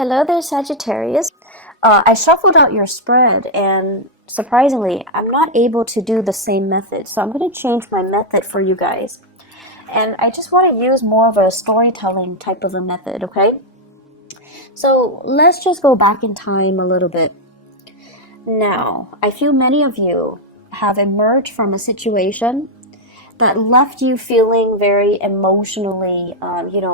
Hello there, Sagittarius. I shuffled out your spread, and surprisingly, I'm not able to do the same method. So I'm going to change my method for you guys. And I just want to use more of a storytelling type of a method, okay? So let's just go back in time a little bit. Now, I feel many of you have emerged from a situation that left you feeling very emotionally,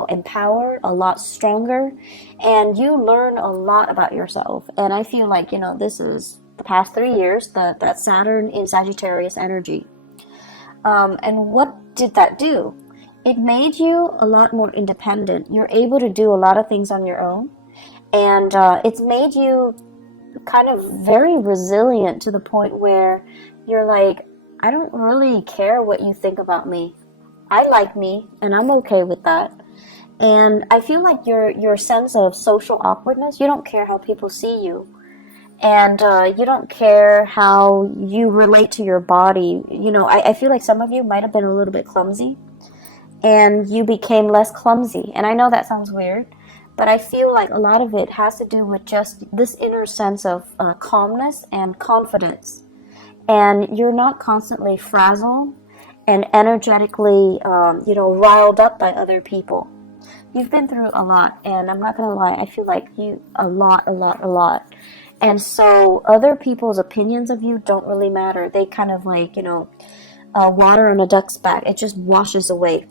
empowered, a lot stronger, and you learn a lot about yourself. And I feel like, this is the past 3 years, that Saturn in Sagittarius energy. And what did that do? It made you a lot more independent. You're able to do a lot of things on your own. And it's made you kind of very resilient to the point where you're like, I don't really care what you think about me. I like me, and I'm okay with that. And I feel like your sense of social awkwardness, you don't care how people see you. And you don't care how you relate to your body. I feel like some of you might have been a little bit clumsy, and you became less clumsy. And I know that sounds weird, but I feel like a lot of it has to do with just this inner sense of calmness and confidence. And you're not constantly frazzled and energetically, riled up by other people. You've been through a lot, and I'm not going to lie, I feel like you, a lot. And so other people's opinions of you don't really matter. They kind of like, water on a duck's back. It just washes away.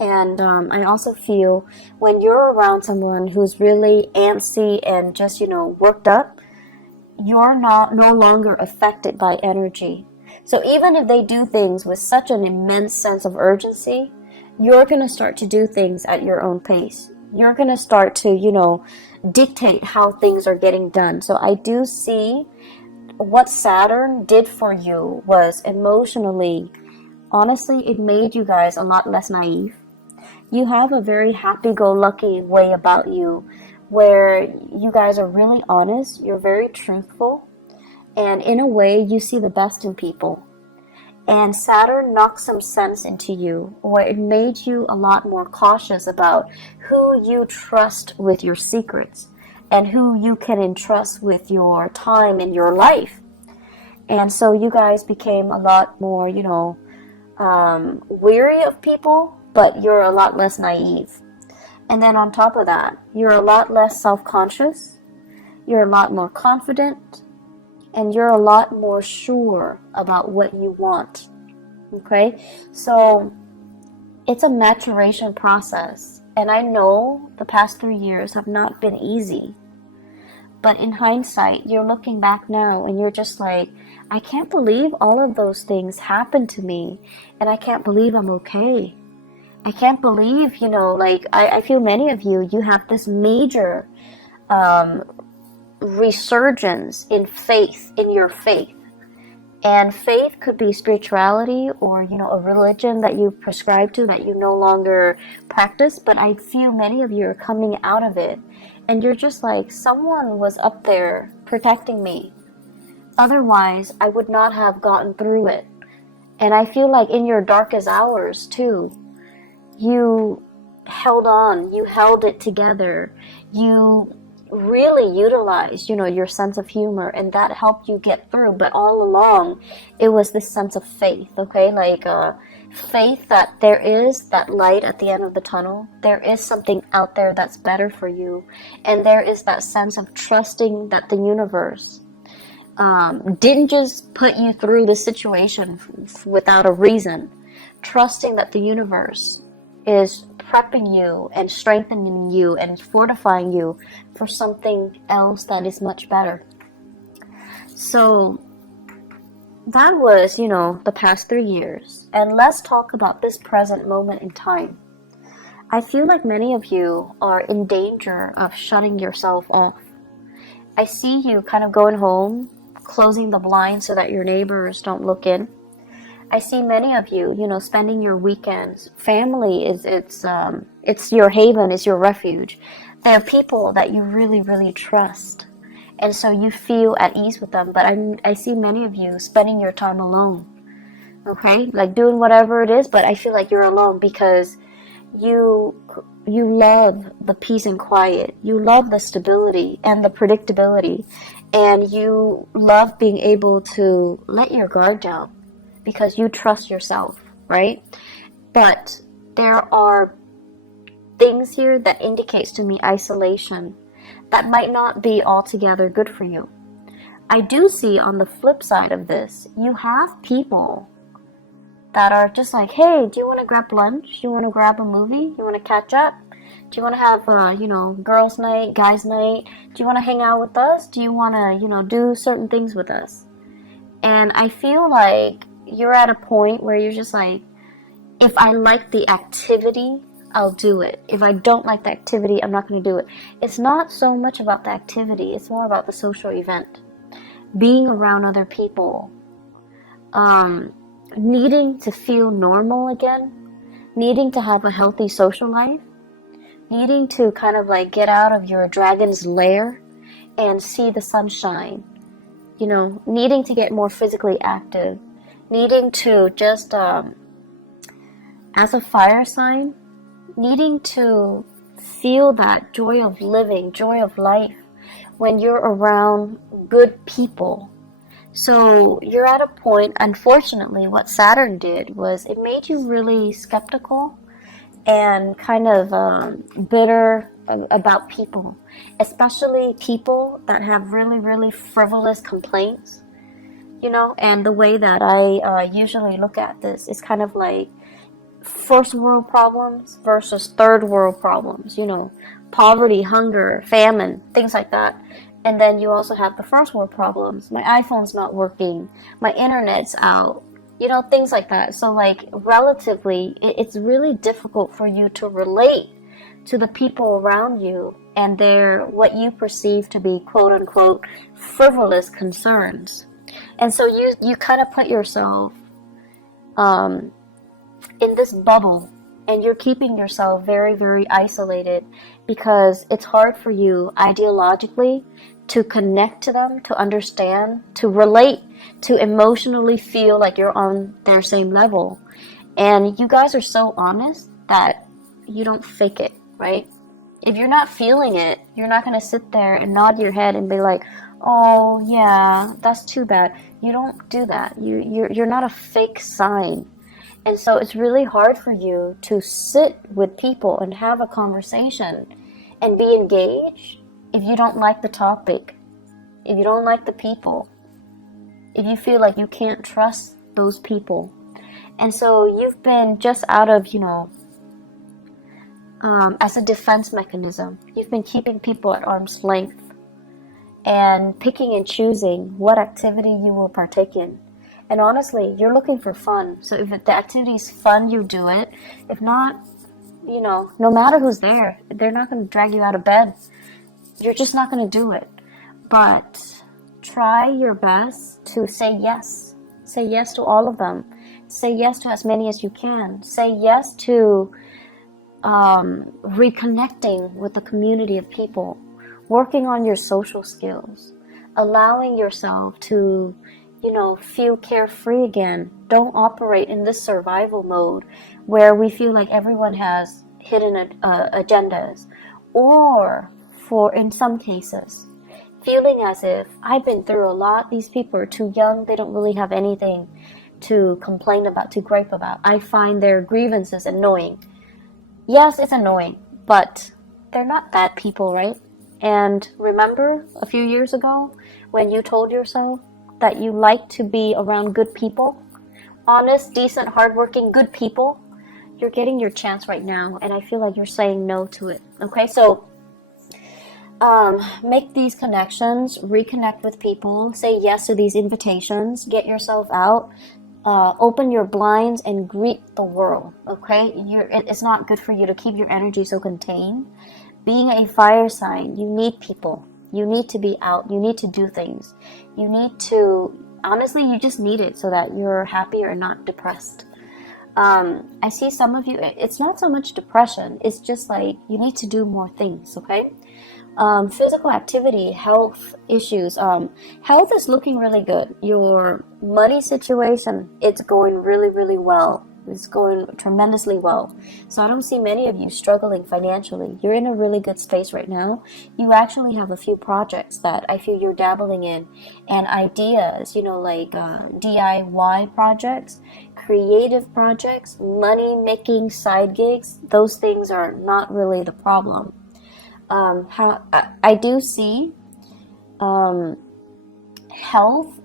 And I also feel when you're around someone who's really antsy and just, worked up, you're no longer affected by energy. So even if they do things with such an immense sense of urgency, you're going to start to do things at your own pace. You're going to start to, dictate how things are getting done. So I do see what Saturn did for you was emotionally, honestly, it made you guys a lot less naive. You have a very happy-go-lucky way about you, where you guys are really honest, you're very truthful, and in a way you see the best in people. And Saturn knocked some sense into you, where it made you a lot more cautious about who you trust with your secrets and who you can entrust with your time in your life. And so you guys became a lot more, weary of people, but you're a lot less naive. And then on top of that, you're a lot less self-conscious, you're a lot more confident, and you're a lot more sure about what you want. Okay? So it's a maturation process. And I know the past 3 years have not been easy. But in hindsight, you're looking back now and you're just like, I can't believe all of those things happened to me. And I can't believe I'm okay. I can't believe, I feel many of you have this major resurgence in faith, in your faith. And faith could be spirituality or, a religion that you prescribe to that you no longer practice. But I feel many of you are coming out of it. And you're just like, someone was up there protecting me. Otherwise, I would not have gotten through it. And I feel like in your darkest hours, too, you held on, you held it together, you really utilized, your sense of humor, and that helped you get through. But all along, it was this sense of faith, okay? Like faith that there is that light at the end of the tunnel. There is something out there that's better for you. And there is that sense of trusting that the universe didn't just put you through the situation without a reason. Trusting that the universe is prepping you and strengthening you and fortifying you for something else that is much better. So that was, the past 3 years. And let's talk about this present moment in time. I feel like many of you are in danger of shutting yourself off. I see you kind of going home, closing the blinds so that your neighbors don't look in. I see many of you, spending your weekends. Family it's your haven, it's your refuge. There are people that you really, really trust. And so you feel at ease with them. But I see many of you spending your time alone. Okay? Like doing whatever it is, but I feel like you're alone because you you love the peace and quiet. You love the stability and the predictability. And you love being able to let your guard down because you trust yourself, right? But there are things here that indicates to me isolation that might not be altogether good for you. I do see on the flip side of this, you have people that are just like, hey, do you want to grab lunch? Do you want to grab a movie? You want to catch up? Do you want to have, girls' night, guys' night? Do you want to hang out with us? Do you want to, do certain things with us? And I feel like you're at a point where you're just like, if I like the activity, I'll do it. If I don't like the activity, I'm not going to do it. It's not so much about the activity. It's more about the social event. Being around other people. Needing to feel normal again. Needing to have a healthy social life. Needing to kind of like get out of your dragon's lair and see the sunshine. Needing to get more physically active. Needing to just, as a fire sign, needing to feel that joy of living, joy of life when you're around good people. So you're at a point, unfortunately, what Saturn did was it made you really skeptical and kind of bitter about people, especially people that have really, really frivolous complaints, and the way that I usually look at this is kind of like first world problems versus third world problems, poverty, hunger, famine, things like that. And then you also have the first world problems. My iPhone's not working, my internet's out, things like that. So like relatively, it's really difficult for you to relate to the people around you and their, what you perceive to be quote unquote frivolous concerns. And so you kind of put yourself, in this bubble, and you're keeping yourself very, very isolated because it's hard for you ideologically to connect to them, to understand, to relate, to emotionally feel like you're on their same level. And you guys are so honest that you don't fake it, right? If you're not feeling it, you're not going to sit there and nod your head and be like, oh yeah, that's too bad. You don't do that. You're not a fake sign. And so it's really hard for you to sit with people and have a conversation and be engaged if you don't like the topic, if you don't like the people, if you feel like you can't trust those people. And so you've been just out of, as a defense mechanism, you've been keeping people at arm's length and picking and choosing what activity you will partake in. And honestly, you're looking for fun. So if the activity is fun, you do it. If not, no matter who's there, they're not going to drag you out of bed. You're just not going to do it. But try your best to say yes. Say yes to all of them. Say yes to as many as you can. Say yes to reconnecting with a community of people. Working on your social skills. Allowing yourself to feel carefree again. Don't operate in this survival mode where we feel like everyone has hidden agendas. Or, in some cases, feeling as if I've been through a lot, these people are too young, they don't really have anything to complain about, to gripe about. I find their grievances annoying. Yes, it's annoying, but they're not bad people, right? And remember a few years ago when you told yourself that you like to be around good people, honest, decent, hardworking, good people, you're getting your chance right now, and I feel like you're saying no to it. Okay, so make these connections, reconnect with people, say yes to these invitations, get yourself out, open your blinds and greet the world. Okay, it's not good for you to keep your energy so contained. Being a fire sign, you need people. You need to be out. You need to do things. You need to, honestly, you just need it so that you're happier and not depressed. I see some of you, it's not so much depression. It's just like you need to do more things, okay? Physical activity, health issues. Health is looking really good. Your money situation, it's going really, really well. is going tremendously well. So I don't see many of you struggling financially. You're in a really good space right now. You actually have a few projects that I feel you're dabbling in, and ideas, you know, like DIY projects, creative projects, money making side gigs. Those things are not really the problem. How I do see health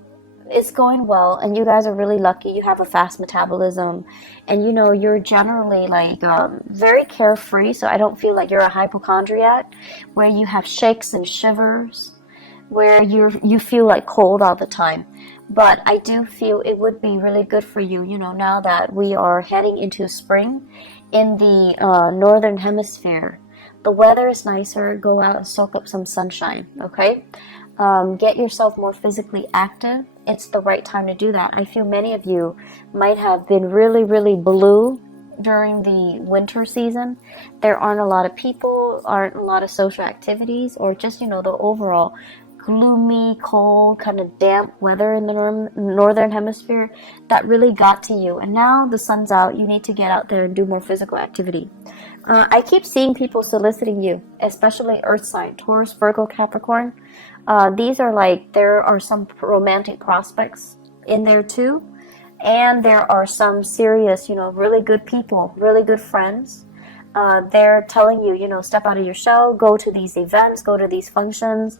is going well, and you guys are really lucky. You have a fast metabolism, and you know, you're generally like very carefree, so I don't feel like you're a hypochondriac where you have shakes and shivers, where you feel like cold all the time. But I do feel it would be really good for you, you know, now that we are heading into spring in the northern hemisphere. The weather is nicer. Go out and soak up some sunshine, okay? Get yourself more physically active. It's the right time to do that. I feel many of you might have been really, really blue during the winter season. There aren't a lot of people, aren't a lot of social activities, or just, you know, the overall gloomy, cold, kind of damp weather in the northern hemisphere that really got to you. And now the sun's out, you need to get out there and do more physical activity. I keep seeing people soliciting you, especially earth sign, Taurus, Virgo, Capricorn. These are like, there are some romantic prospects in there too. And there are some serious, you know, really good people, really good friends. They're telling you, you know, step out of your shell, go to these events, go to these functions,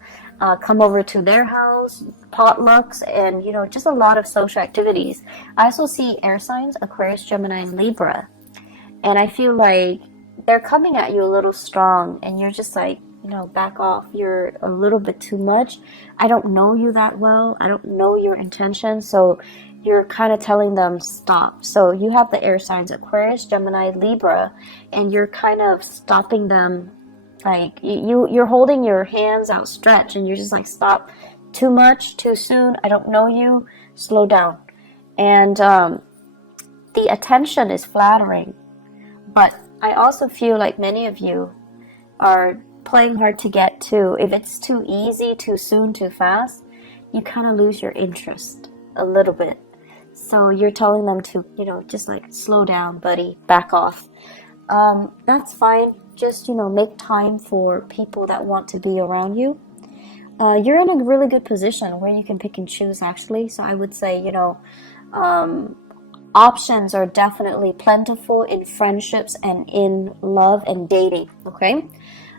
come over to their house, potlucks, and, you know, just a lot of social activities. I also see air signs, Aquarius, Gemini, and Libra. And I feel like they're coming at you a little strong, and you're just like, you know, back off. You're a little bit too much. I don't know you that well. I don't know your intentions. So you're kind of telling them stop. So you have the air signs Aquarius, Gemini, Libra, and you're kind of stopping them. Like you're holding your hands outstretched, and you're just like, stop. Too much, too soon. I don't know you. Slow down. And the attention is flattering, but I also feel like many of you are playing hard to get to. If it's too easy, too soon, too fast, you kind of lose your interest a little bit. So you're telling them to, you know, just like slow down, buddy, back off. That's fine. Just, you know, make time for people that want to be around you. You're in a really good position where you can pick and choose, actually. So I would say, you know, options are definitely plentiful in friendships and in love and dating, okay?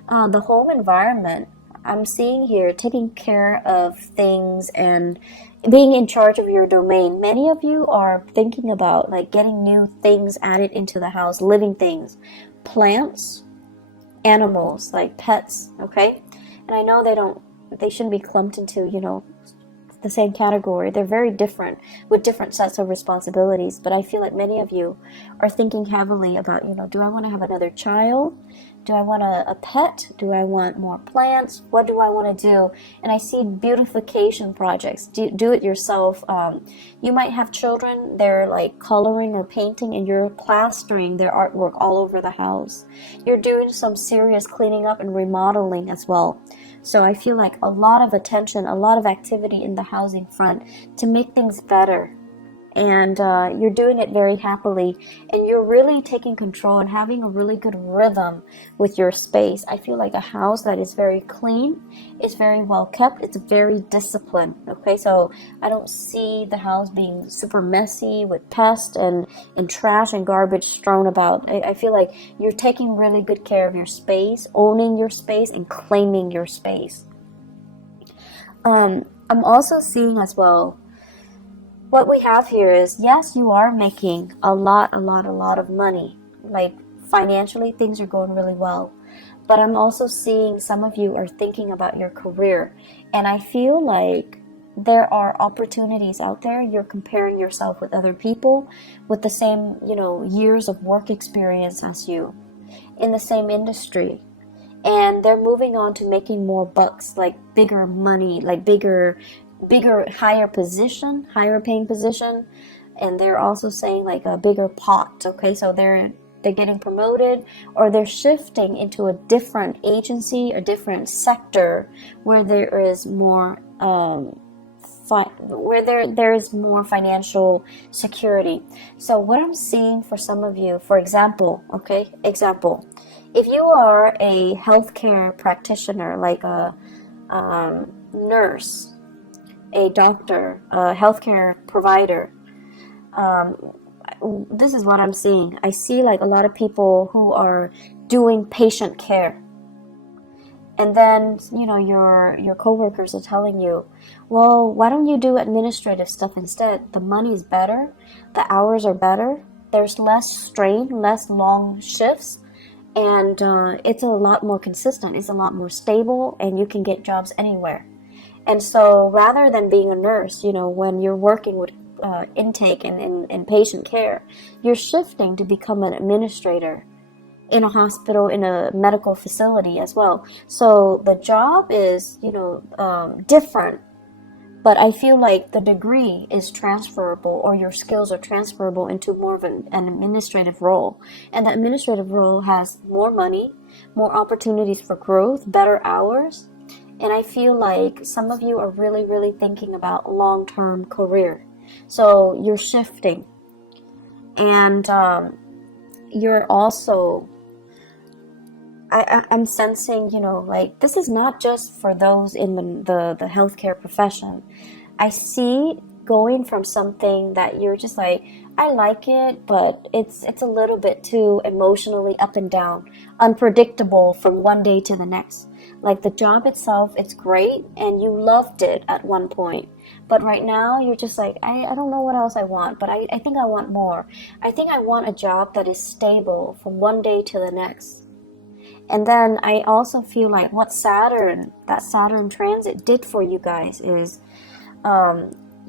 The home environment, I'm seeing here, taking care of things and being in charge of your domain. Many of you are thinking about like getting new things added into the house, living things, plants, animals, like pets, okay? And I know they shouldn't be clumped into, you know, the same category. They're very different with different sets of responsibilities, but I feel like many of you are thinking heavily about, you know, do I want to have another child? Do I want a pet? Do I want more plants? What do I want to do? And I see beautification projects. Do it yourself. You might have children, they're like coloring or painting, and you're plastering their artwork all over the house. You're doing some serious cleaning up and remodeling as well. So I feel like a lot of attention, a lot of activity in the housing front to make things better. And you're doing it very happily, and you're really taking control and having a really good rhythm with your space. I feel like a house that is very clean, is very well kept, it's very disciplined, okay? So I don't see the house being super messy with pests and trash and garbage strewn about. I feel like you're taking really good care of your space, owning your space, and claiming your space. I'm also seeing as well, what we have here is, yes, you are making a lot of money. Like financially, things are going really well. But I'm also seeing some of you are thinking about your career. And I feel like there are opportunities out there. You're comparing yourself with other people with the same, you know, years of work experience as you in the same industry. And they're moving on to making more bucks, like bigger money, like bigger, higher paying position, and they're also saying like a bigger pot, okay? So they're getting promoted, or they're shifting into a different agency, a different sector where there is more where there is more financial security. So what I'm seeing for some of you, for example, okay, if you are a healthcare practitioner, like a nurse, a doctor, a healthcare provider, this is what I'm seeing. I see like a lot of people who are doing patient care. And then, your coworkers are telling you, well, why don't you do administrative stuff instead? The money's better, the hours are better, there's less strain, less long shifts, and it's a lot more consistent, it's a lot more stable, and you can get jobs anywhere. And so rather than being a nurse, when you're working with intake and patient care, you're shifting to become an administrator in a hospital, in a medical facility as well. So the job is, different, but I feel like the degree is transferable, or your skills are transferable into more of an administrative role. And the administrative role has more money, more opportunities for growth, better hours. And I feel like some of you are really, really thinking about long-term career. So you're shifting. And you're also, I'm sensing, like this is not just for those in the healthcare profession. I see going from something that you're just like, I like it, but it's a little bit too emotionally up and down, unpredictable from one day to the next. Like the job itself, it's great, and you loved it at one point. But right now, you're just like, I don't know what else I want, but I think I want more. I think I want a job that is stable from one day to the next. And then I also feel like what that Saturn transit did for you guys is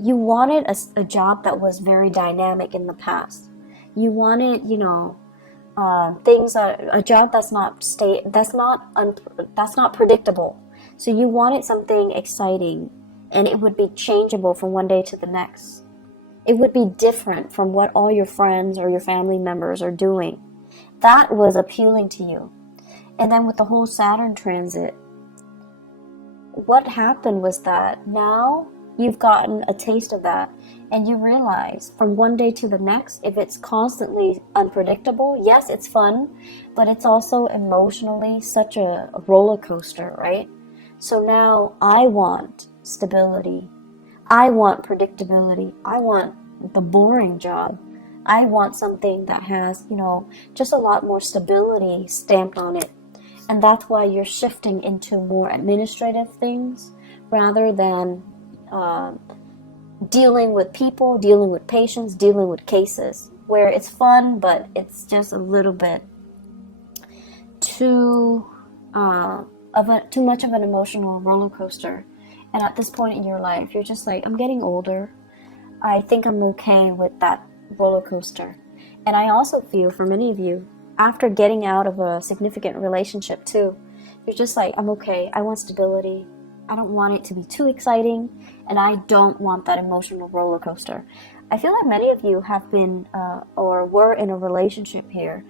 you wanted a job that was very dynamic in the past. You wanted, a job that's not predictable. So you wanted something exciting, and it would be changeable from one day to the next. It would be different from what all your friends or your family members are doing. That was appealing to you. And then with the whole Saturn transit, what happened was that now you've gotten a taste of that, and you realize from one day to the next, if it's constantly unpredictable, yes, it's fun, but it's also emotionally such a roller coaster, right? So now I want stability. I want predictability. I want the boring job. I want something that has, just a lot more stability stamped on it. And that's why you're shifting into more administrative things rather than dealing with people, dealing with patients, dealing with cases, where it's fun, but it's just a little bit too much of an emotional roller coaster. And at this point in your life, you're just like, I'm getting older. I think I'm okay with that roller coaster. And I also feel for many of you, after getting out of a significant relationship too, you're just like, I'm okay. I want stability. I don't want it to be too exciting, and I don't want that emotional roller coaster. I feel like many of you have been or were in a relationship here.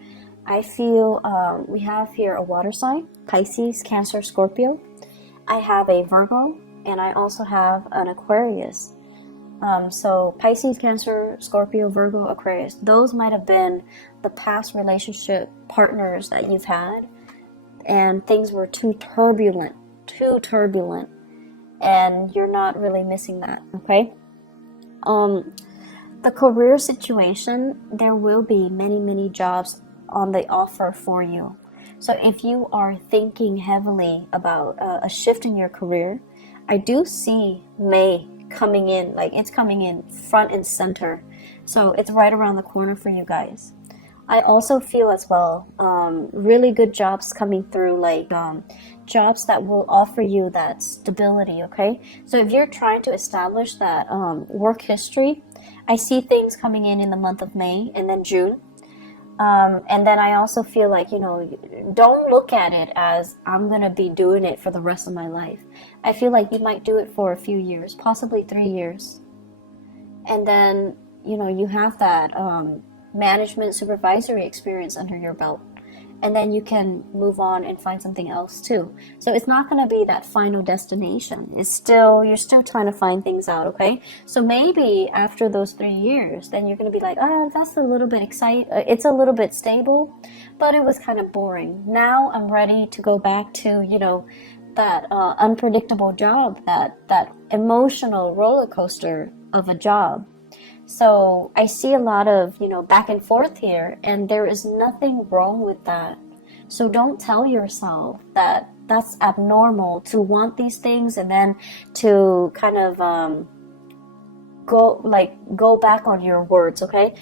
I feel we have here a water sign, Pisces, Cancer, Scorpio. I have a Virgo, and I also have an Aquarius. So Pisces, Cancer, Scorpio, Virgo, Aquarius. Those might have been the past relationship partners that you've had, and things were too turbulent, and you're not really missing that, okay? The career situation, there will be many jobs on the offer for you. So if you are thinking heavily about a shift in your career, I do see May coming in, like it's coming in front and center. So it's right around the corner for you guys. I also feel as well, really good jobs coming through, like jobs that will offer you that stability, okay? So if you're trying to establish that work history, I see things coming in the month of May and then June. And then I also feel like, don't look at it as I'm going to be doing it for the rest of my life. I feel like you might do it for a few years, possibly 3 years. And then, you have that management supervisory experience under your belt. and then you can move on and find something else too. So it's not going to be that final destination. It's still, you're still trying to find things out, okay? So maybe after those 3 years, then you're going to be like, oh, that's a little bit it's a little bit stable, but it was kind of boring. Now I'm ready to go back to, you know, that unpredictable job, that emotional roller coaster of a job. So I see a lot of, you know, back and forth here, and there is nothing wrong with that. So don't tell yourself that that's abnormal to want these things and then to kind of go back on your words, okay?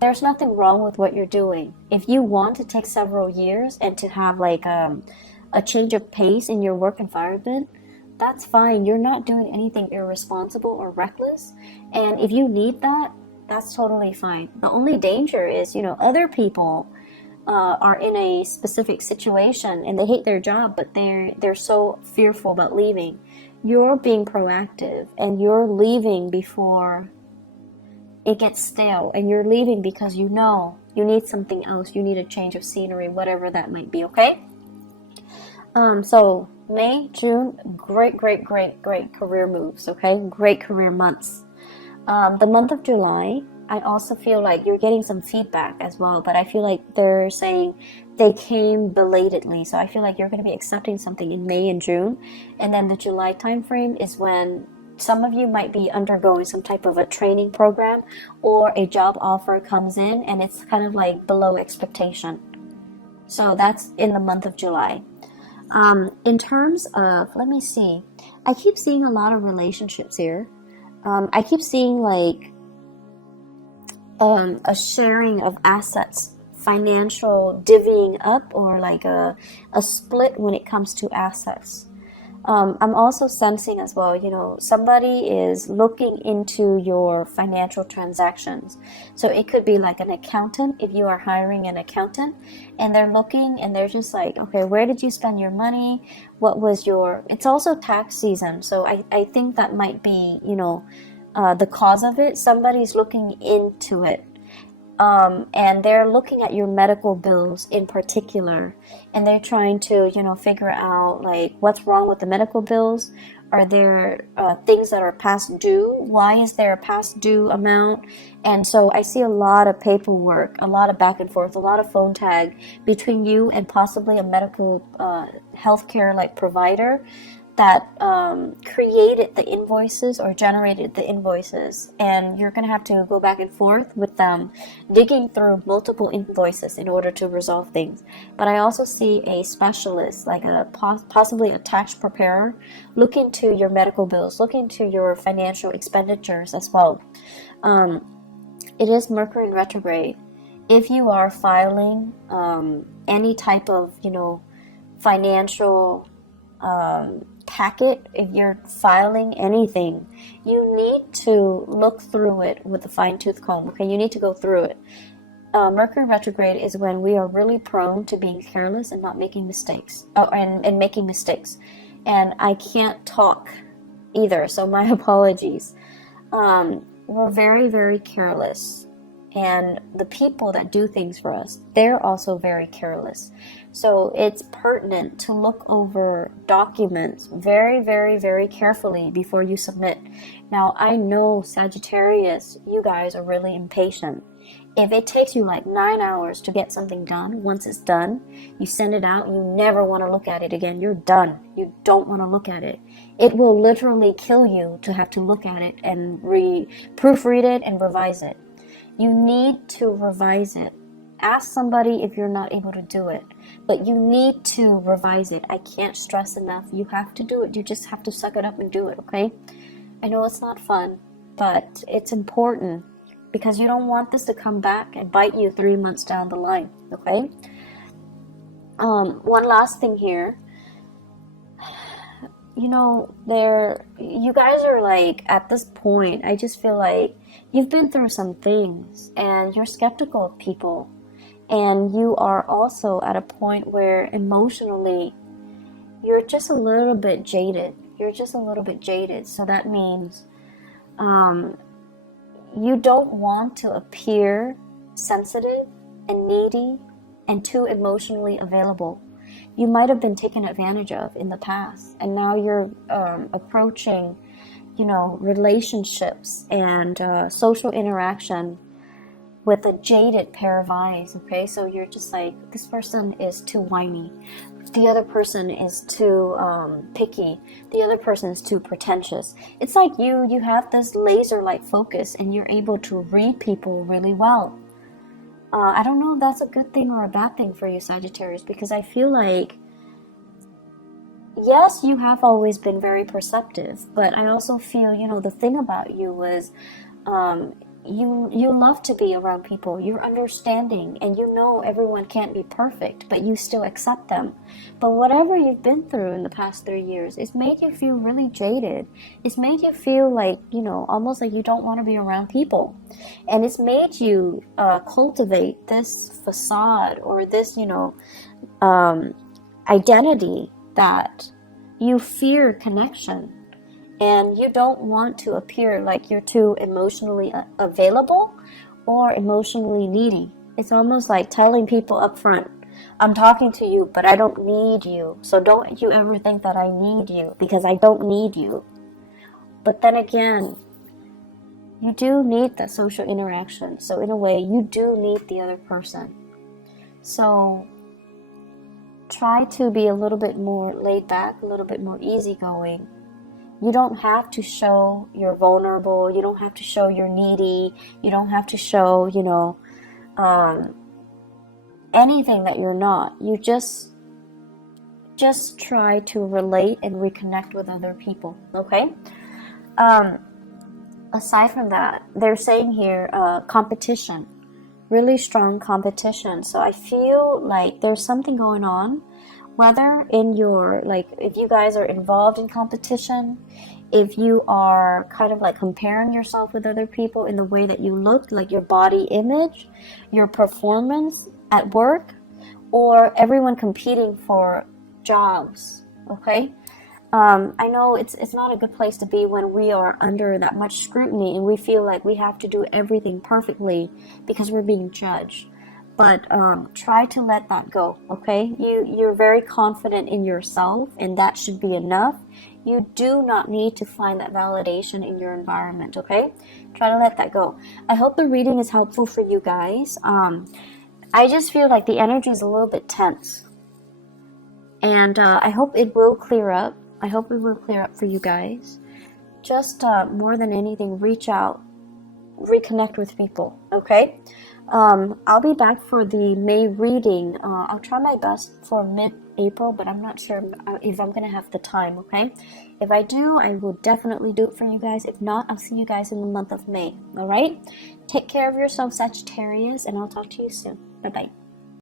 There's nothing wrong with what you're doing. If you want to take several years and to have like a change of pace in your work environment, that's fine. You're not doing anything irresponsible or reckless. And if you need that, that's totally fine. The only danger is, you know, other people are in a specific situation and they hate their job, but they're so fearful about leaving. You're being proactive and you're leaving before it gets stale, and you're leaving because you know you need something else. You need a change of scenery, whatever that might be, okay? So May, June, great career moves, okay? Great career months. The month of July, I also feel like you're getting some feedback as well, but I feel like they're saying they came belatedly. So I feel like you're going to be accepting something in May and June. And then the July timeframe is when some of you might be undergoing some type of a training program or a job offer comes in and it's kind of like below expectation. So that's in the month of July. In terms of, let me see, I keep seeing a lot of relationships here. I keep seeing like a sharing of assets, financial divvying up, or like a split when it comes to assets. I'm also sensing as well, you know, somebody is looking into your financial transactions. So it could be like an accountant, if you are hiring an accountant, and they're looking and they're just like, okay, where did you spend your money? What was your, it's also tax season. So I think that might be, you know, the cause of it. Somebody's looking into it. And they're looking at your medical bills in particular, and they're trying to, you know, figure out like what's wrong with the medical bills. Are there things that are past due? Why is there a past due amount? And so I see a lot of paperwork, a lot of back and forth, a lot of phone tag between you and possibly a medical healthcare like provider that created the invoices or generated the invoices, and you're going to have to go back and forth with them, digging through multiple invoices in order to resolve things. But I also see a specialist, like a possibly a tax preparer, look into your medical bills, look into your financial expenditures as well. It is Mercury in retrograde. If you are filing any type of, you know, financial packet, if you're filing anything, you need to look through it with a fine-tooth comb, okay? You need to go through it. Mercury retrograde is when we are really prone to being careless and not making mistakes, and making mistakes. And I can't talk either, so my apologies. We're very careless. And the people that do things for us, they're also very careless. So it's pertinent to look over documents very carefully before you submit. Now, I know Sagittarius, you guys are really impatient. If it takes you like 9 hours to get something done, once it's done, you send it out, you never want to look at it again. You're done. You don't want to look at it. It will literally kill you to have to look at it and proofread it and revise it. You need to revise it. Ask somebody if you're not able to do it, but you need to revise it. I can't stress enough. You have to do it. You just have to suck it up and do it, okay? I know it's not fun, but it's important because you don't want this to come back and bite you 3 months down the line, okay? One last thing here. You know, you guys are like, at this point, I just feel like you've been through some things and you're skeptical of people, and you are also at a point where emotionally you're just a little bit jaded. So that means you don't want to appear sensitive and needy and too emotionally available. You might have been taken advantage of in the past, and now you're approaching, you know, relationships and social interaction with a jaded pair of eyes, okay? So you're just like, this person is too whiny. The other person is too picky. The other person is too pretentious. It's like you have this laser-like focus and you're able to read people really well. I don't know if that's a good thing or a bad thing for you, Sagittarius, because I feel like, yes, you have always been very perceptive, but I also feel, you know, the thing about you was you love to be around people. You're understanding, and you know everyone can't be perfect, but you still accept them. But whatever you've been through in the past 3 years, it's made you feel really jaded. It's made you feel like, you know, almost like you don't want to be around people. And it's made you cultivate this facade or this, you know, identity that you fear connection. And you don't want to appear like you're too emotionally available or emotionally needy. It's almost like telling people up front, I'm talking to you, but I don't need you. So don't you ever think that I need you, because I don't need you. But then again, you do need that social interaction. So in a way, you do need the other person. So try to be a little bit more laid back, a little bit more easygoing. You don't have to show you're vulnerable. You don't have to show you're needy. You don't have to show, you know, anything that you're not. You just try to relate and reconnect with other people, okay? Aside from that, they're saying here, competition. Really strong competition. So I feel like there's something going on, whether in your, like, if you guys are involved in competition, if you are kind of like comparing yourself with other people in the way that you look, like your body image, your performance at work, or everyone competing for jobs, okay? I know it's not a good place to be when we are under that much scrutiny and we feel like we have to do everything perfectly because we're being judged. But try to let that go, okay? You're very confident in yourself, and that should be enough. You do not need to find that validation in your environment, okay? Try to let that go. I hope the reading is helpful for you guys. I just feel like the energy is a little bit tense. And I hope it will clear up. I hope it will clear up for you guys. Just more than anything, reach out. Reconnect with people, okay? I'll be back for the May reading. I'll try my best for mid-April, but I'm not sure if I'm going to have the time, okay? If I do, I will definitely do it for you guys. If not, I'll see you guys in the month of May, all right? Take care of yourself, Sagittarius, and I'll talk to you soon. Bye-bye.